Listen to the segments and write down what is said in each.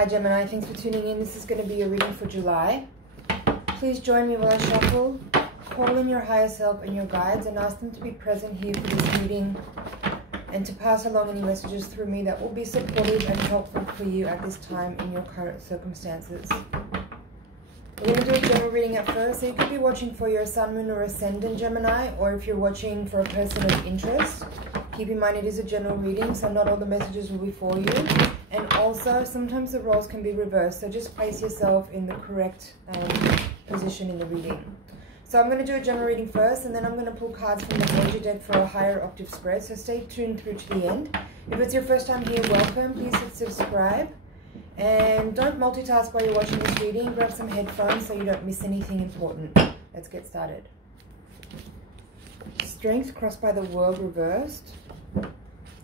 Hi Gemini, thanks for tuning in. This is going to be your reading for July. Please join me while I shuffle. Call in your higher self and your guides and ask them to be present here for this reading and to pass along any messages through me that will be supportive and helpful for you at this time in your current circumstances. We're going to do a general reading at first. So you could be watching for your sun, moon or ascendant Gemini, or if you're watching for a person of interest. Keep in mind it is a general reading, so not all the messages will be for you. And also, sometimes the roles can be reversed, so just place yourself in the correct position in the reading. So I'm going to do a general reading first, and then I'm going to pull cards from the Angel deck for a higher octave spread, so stay tuned through to the end. If it's your first time here, welcome. Please hit subscribe. And don't multitask while you're watching this reading. Grab some headphones so you don't miss anything important. Let's get started. Strength crossed by the World reversed.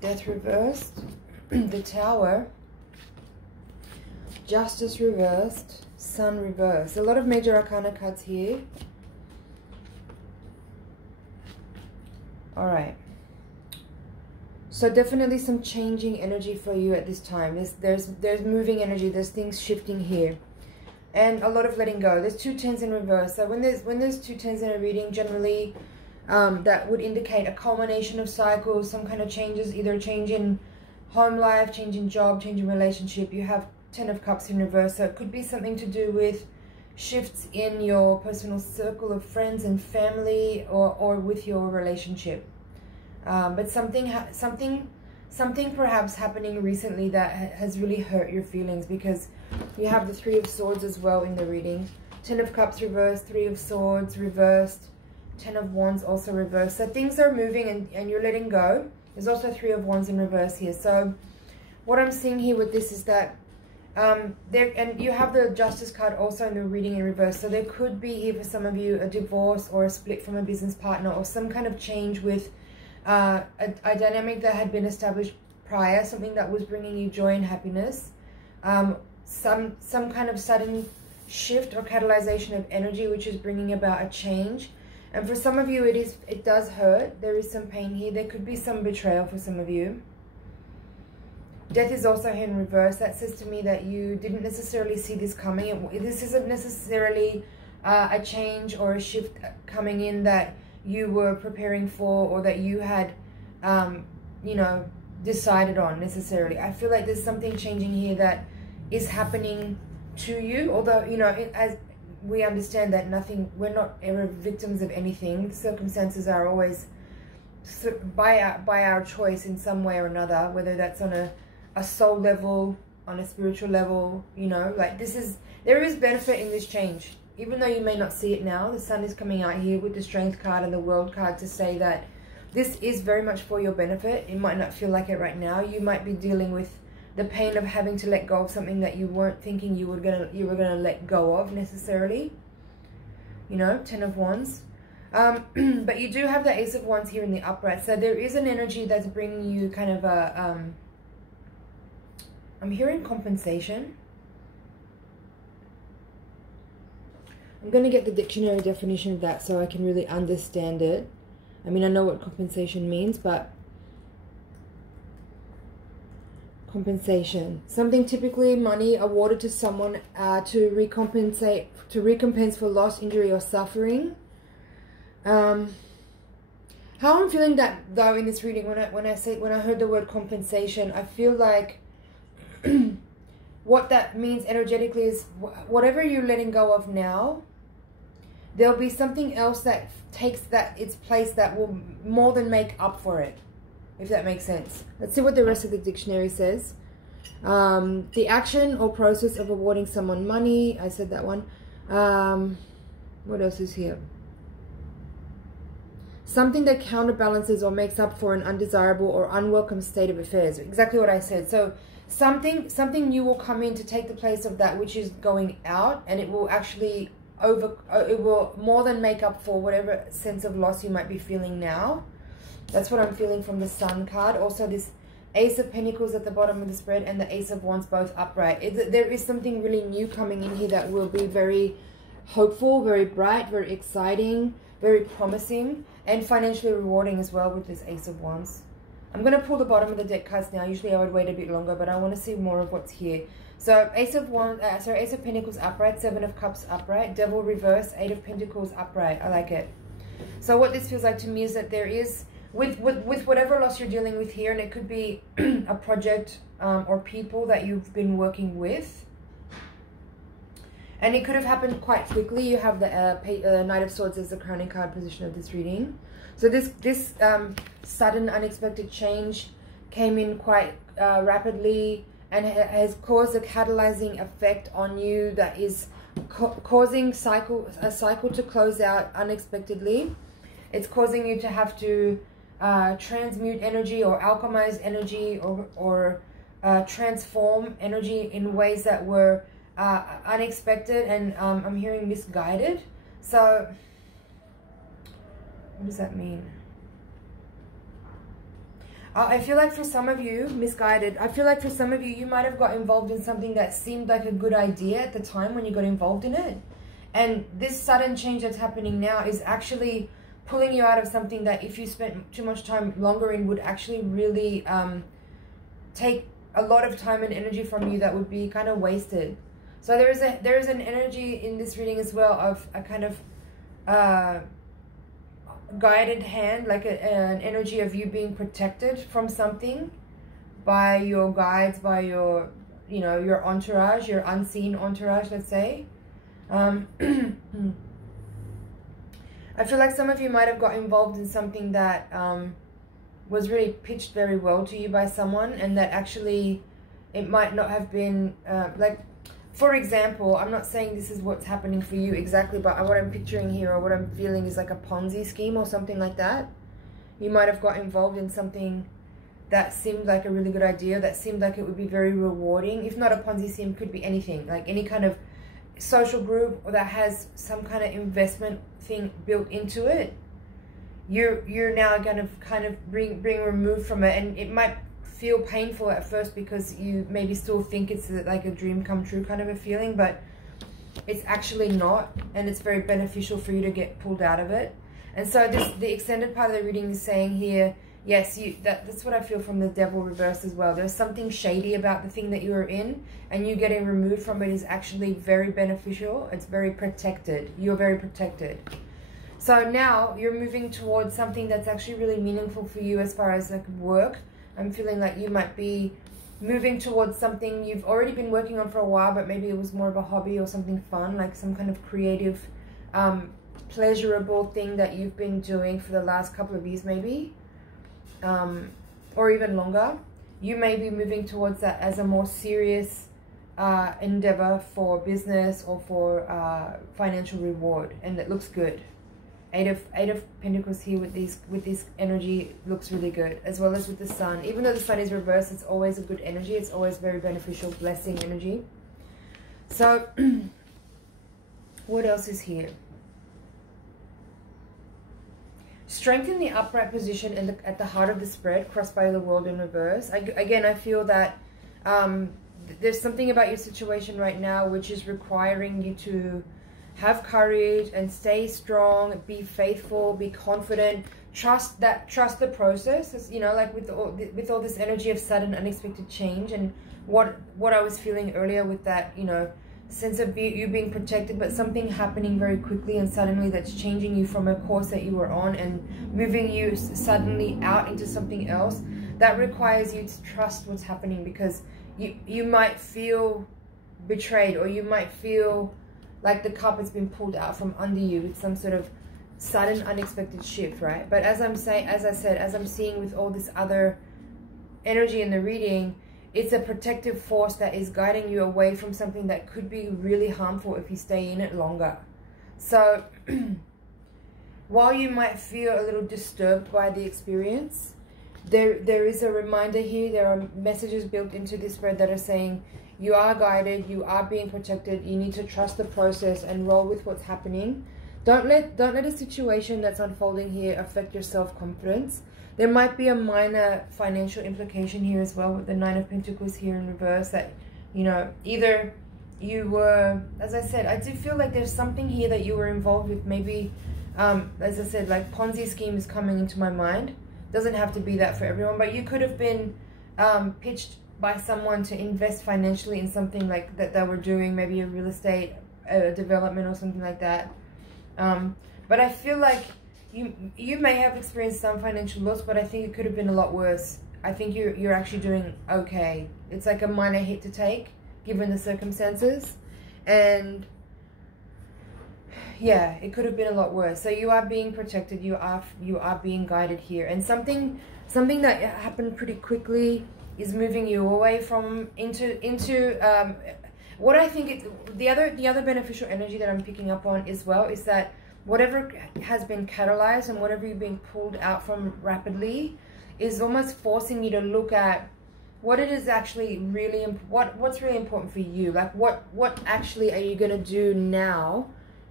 Death reversed. The Tower. Justice reversed. Sun reversed. A lot of major arcana cards here. Alright. So definitely some changing energy for you at this time. There's moving energy. There's things shifting here. And a lot of letting go. There's two tens in reverse. So when there's two tens in a reading, generally that would indicate a culmination of cycles, some kind of changes, either a change in home life, change in job, change in relationship. You have 10 of cups in reverse. So it could be something to do with shifts in your personal circle of friends and family, or with your relationship. But something perhaps happening recently that has really hurt your feelings, because you have the Three of Swords as well in the reading. 10 of Cups reversed, 3 of Swords reversed, 10 of Wands also reversed. So things are moving and you're letting go. There's also 3 of Wands in reverse here. So what I'm seeing here with this is that and you have the Justice card also in the reading in reverse. So there could be here for some of you a divorce or a split from a business partner, or some kind of change with a dynamic that had been established prior, something that was bringing you joy and happiness, some kind of sudden shift or catalyzation of energy which is bringing about a change. And for some of you it does hurt. There is some pain here. There could be some betrayal for some of you. Death is also here in reverse. That says to me that you didn't necessarily see this coming. This isn't necessarily a change or a shift coming in that you were preparing for, or that you had, you know, decided on necessarily. I feel like there's something changing here that is happening to you. Although, you know, as we understand that we're not ever victims of anything. Circumstances are always by our choice in some way or another, whether that's on a soul level, on a spiritual level, you know, like there is benefit in this change. Even though you may not see it now, the Sun is coming out here with the Strength card and the World card to say that this is very much for your benefit. It might not feel like it right now. You might be dealing with the pain of having to let go of something that you weren't thinking you were gonna let go of necessarily. You know, 10 of Wands. But you do have the Ace of Wands here in the upright. So there is an energy that's bringing you kind of a... I'm hearing compensation. I'm going to get the dictionary definition of that so I can really understand it. I mean, I know what compensation means, but compensation. Something, typically money awarded to someone to recompense for loss, injury, or suffering. How I'm feeling that though in this reading, when I heard the word compensation, I feel like what that means energetically is whatever you're letting go of now, there'll be something else that takes its place that will more than make up for it, if that makes sense. Let's see what the rest of the dictionary says. The action or process of awarding someone money. I said that one. What else is here? Something that counterbalances or makes up for an undesirable or unwelcome state of affairs. Exactly what I said. So something new will come in to take the place of that which is going out, and it will actually it will more than make up for whatever sense of loss you might be feeling now. That's what I'm feeling from the Sun card. Also this Ace of Pentacles at the bottom of the spread and the Ace of Wands both upright. There is something really new coming in here that will be very hopeful, very bright, very exciting, very promising, and financially rewarding as well with this Ace of Wands. I'm going to pull the bottom of the deck cards now. Usually I would wait a bit longer, but I want to see more of what's here. So Ace of Pentacles upright, Seven of Cups upright, Devil reverse, Eight of Pentacles upright. I like it. So what this feels like to me is that there is, with whatever loss you're dealing with here, and it could be a project or people that you've been working with, and it could have happened quite quickly. You have the Knight of Swords as the crowning card position of this reading. So this sudden unexpected change came in quite rapidly and has caused a catalyzing effect on you that is causing a cycle to close out unexpectedly. It's causing you to have to transmute energy or alchemize energy or transform energy in ways that were unexpected, and I'm hearing misguided. So what does that mean? I feel like for some of you, misguided, I feel like for some of you, you might have got involved in something that seemed like a good idea at the time when you got involved in it. And this sudden change that's happening now is actually pulling you out of something that if you spent too much time longer in would actually really take a lot of time and energy from you that would be kind of wasted. So there is an energy in this reading as well of a kind of guided hand, like an energy of you being protected from something by your guides, by your, you know, your entourage, your unseen entourage, let's say. I feel like some of you might have got involved in something that was really pitched very well to you by someone, and that actually it might not have been like, for example, I'm not saying this is what's happening for you exactly, but what I'm picturing here or what I'm feeling is like a Ponzi scheme or something like that. You might have got involved in something that seemed like a really good idea, that seemed like it would be very rewarding. If not a Ponzi scheme, could be anything, like any kind of social group or that has some kind of investment thing built into it. You're now going to kind of bring removed from it, and it might feel painful at first because you maybe still think it's like a dream come true kind of a feeling, but it's actually not, and it's very beneficial for you to get pulled out of it. And so the extended part of the reading is saying here, yes, that's what I feel from the Devil reverse as well. There's something shady about the thing that you are in, and you getting removed from it is actually very beneficial. It's very protected. You're very protected. So now you're moving towards something that's actually really meaningful for you as far as like work. I'm feeling like you might be moving towards something you've already been working on for a while, but maybe it was more of a hobby or something fun, like some kind of creative, pleasurable thing that you've been doing for the last couple of years maybe, or even longer. You may be moving towards that as a more serious endeavor for business or for financial reward, and it looks good. Eight of Pentacles here with this energy looks really good, as well as with the Sun. Even though the Sun is reversed, it's always a good energy. It's always very beneficial, blessing energy. So what else is here? Strengthen the upright position at the heart of the spread, crossed by the World in reverse. Again, I feel that there's something about your situation right now which is requiring you to have courage and stay strong, be faithful, be confident, trust the process. As, you know, like with all this energy of sudden unexpected change, and what I was feeling earlier with that, you know, sense of you being protected, but something happening very quickly and suddenly that's changing you from a course that you were on and moving you suddenly out into something else. That requires you to trust what's happening, because you might feel betrayed, or you might feel like the cup has been pulled out from under you with some sort of sudden unexpected shift, right? But as I said, as I'm seeing with all this other energy in the reading, it's a protective force that is guiding you away from something that could be really harmful if you stay in it longer. So while you might feel a little disturbed by the experience, there is a reminder here. There are messages built into this spread that are saying you are guided, you are being protected, you need to trust the process and roll with what's happening. Don't let a situation that's unfolding here affect your self-confidence. There might be a minor financial implication here as well with the Nine of Pentacles here in reverse, that, you know, either you were, as I said, I do feel like there's something here that you were involved with. Maybe, as I said, like Ponzi scheme is coming into my mind. Doesn't have to be that for everyone, but you could have been pitched by someone to invest financially in something like that they were doing, maybe a real estate development or something like that. But I feel like you may have experienced some financial loss, but I think it could have been a lot worse. I think you're actually doing okay. It's like a minor hit to take given the circumstances, and yeah, it could have been a lot worse. So you are being protected, you are being guided here, and something that happened pretty quickly is moving you away from into what I think the other beneficial energy that I'm picking up on as well is that whatever has been catalyzed and whatever you're being pulled out from rapidly is almost forcing you to look at what it is actually really what's really important for you. Like what actually are you going to do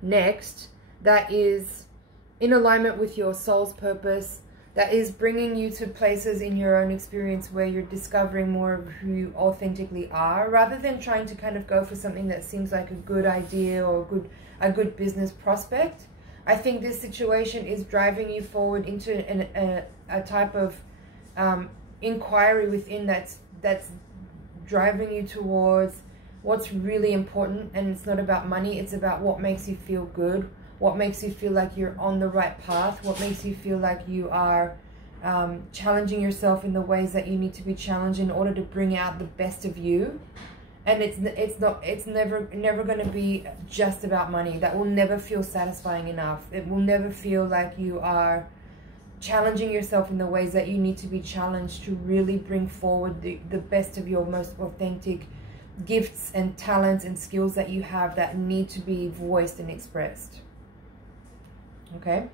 next that is in alignment with your soul's purpose, that is bringing you to places in your own experience where you're discovering more of who you authentically are, rather than trying to kind of go for something that seems like a good idea or a good business prospect. I think this situation is driving you forward into a type of inquiry within that's driving you towards what's really important. And it's not about money, it's about what makes you feel good, what makes you feel like you're on the right path, what makes you feel like you are challenging yourself in the ways that you need to be challenged in order to bring out the best of you. And it's never going to be just about money. That will never feel satisfying enough. It will never feel like you are challenging yourself in the ways that you need to be challenged to really bring forward the best of your most authentic gifts and talents and skills that you have that need to be voiced and expressed. Okay?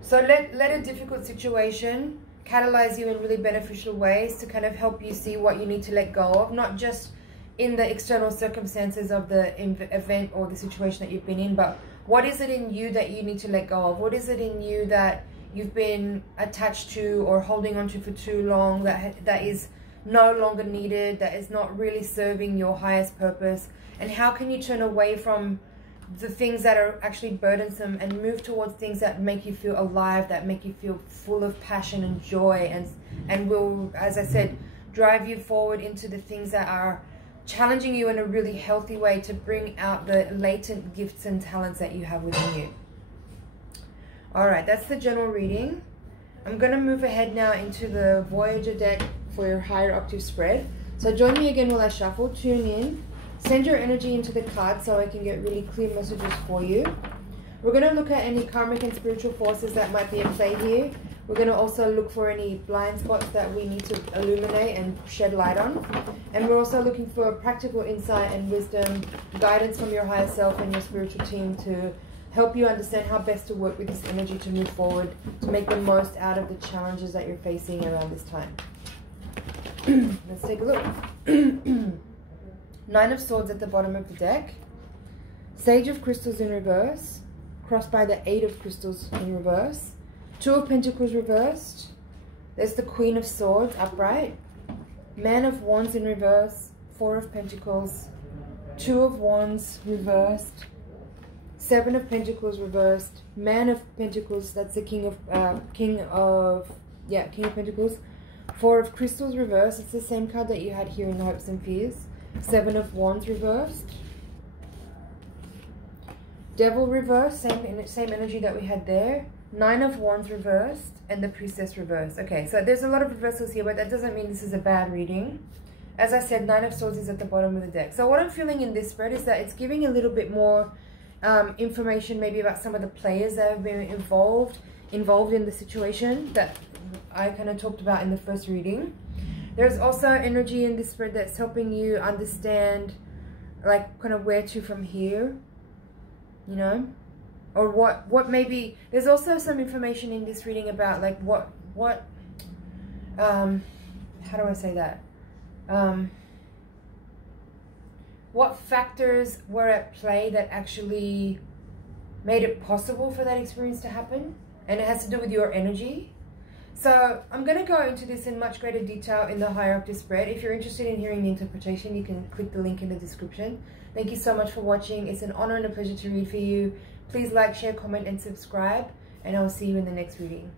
So let a difficult situation catalyze you in really beneficial ways to kind of help you see what you need to let go of, not just in the external circumstances of the event or the situation that you've been in, but what is it in you that you need to let go of? What is it in you that you've been attached to or holding on to for too long that is no longer needed, that is not really serving your highest purpose? And how can you turn away from the things that are actually burdensome and move towards things that make you feel alive, that make you feel full of passion and joy, and will, as I said, drive you forward into the things that are challenging you in a really healthy way to bring out the latent gifts and talents that you have within you. All right, that's the general reading. I'm going to move ahead now into the Voyager deck for your higher octave spread. So join me again while I shuffle. Tune in. Send your energy into the card so I can get really clear messages for you. We're going to look at any karmic and spiritual forces that might be at play here. We're going to also look for any blind spots that we need to illuminate and shed light on. And we're also looking for practical insight and wisdom, guidance from your higher self and your spiritual team to help you understand how best to work with this energy to move forward, to make the most out of the challenges that you're facing around this time. Let's take a look. Nine of Swords at the bottom of the deck. Sage of Crystals in reverse, crossed by the Eight of Crystals in reverse. Two of Pentacles reversed. There's the Queen of Swords upright. Man of Wands in reverse. Four of Pentacles. Two of Wands reversed. Seven of Pentacles reversed. Man of Pentacles, that's the King of Pentacles. Four of Crystals reversed. It's the same card that you had here in the Hopes and Fears. Seven of Wands reversed. Devil reversed, same energy that we had there. Nine of Wands reversed, and the Priestess reversed. Okay, so there's a lot of reversals here, but that doesn't mean this is a bad reading. As I said, Nine of Swords is at the bottom of the deck. So what I'm feeling in this spread is that it's giving a little bit more information maybe about some of the players that have been involved in the situation that I kind of talked about in the first reading. There's also energy in this spread that's helping you understand, like, kind of where to from here, you know, or what maybe. There's also some information in this reading about, like, how do I say that? What factors were at play that actually made it possible for that experience to happen, and it has to do with your energy. So I'm going to go into this in much greater detail in the higher octave spread. If you're interested in hearing the interpretation, you can click the link in the description. Thank you so much for watching. It's an honor and a pleasure to read for you. Please like, share, comment, and subscribe. and I'll see you in the next reading.